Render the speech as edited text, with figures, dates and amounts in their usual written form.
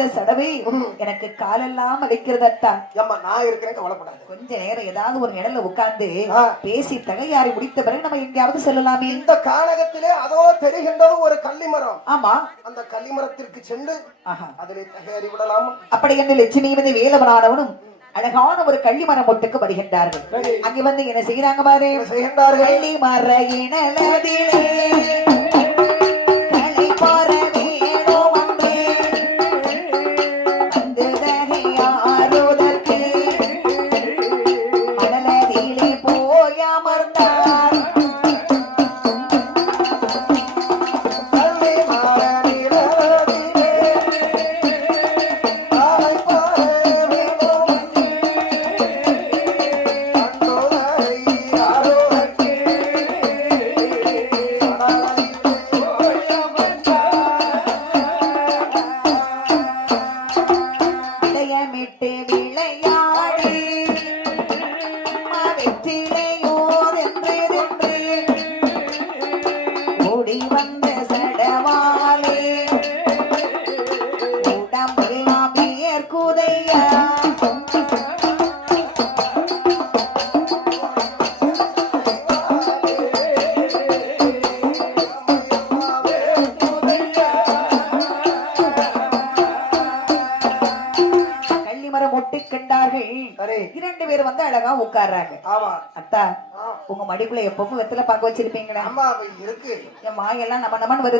இந்த சடவை எனக்கு காலெல்லாம் அடிக்கிறதட்டா. ஏம்மா நான் இருக்கிறேன், கவலைப்படாத. கொஞ்ச நேரம் ஏதாவது ஒரு நிழல்ல உட்கார்ந்து பேசி தகையாரி முடித்த பிறகு நம்ம எங்கேயாவது செல்லலாமே. இந்த கானகத்திலே அதோ தெரிகின்றது ஒரு கள்ளிமரம். ஆமா, அந்த கள்ளிமரத்திற்கு சென்று அதிலே தகையாரி விடலாம். அப்படி என்று லட்சுமி வந்து வேலவனானவனும் அழகான ஒரு கள்ளிமரம் ஒட்டுக்கு வருகின்றார்கள். அங்க வந்து என்ன செய்யறாங்க பாரு, கள்ளிமர இனலதிலே இரண்டு பேர் வந்து அழகா உட்கார்றாங்க. அத்தா, உங்க மடிக்குள்ள எப்பவும் வெத்தலை பாக்க வச்சிருப்பீங்களே? இருக்கு. என் மாயெல்லாம் நம்ம வருது.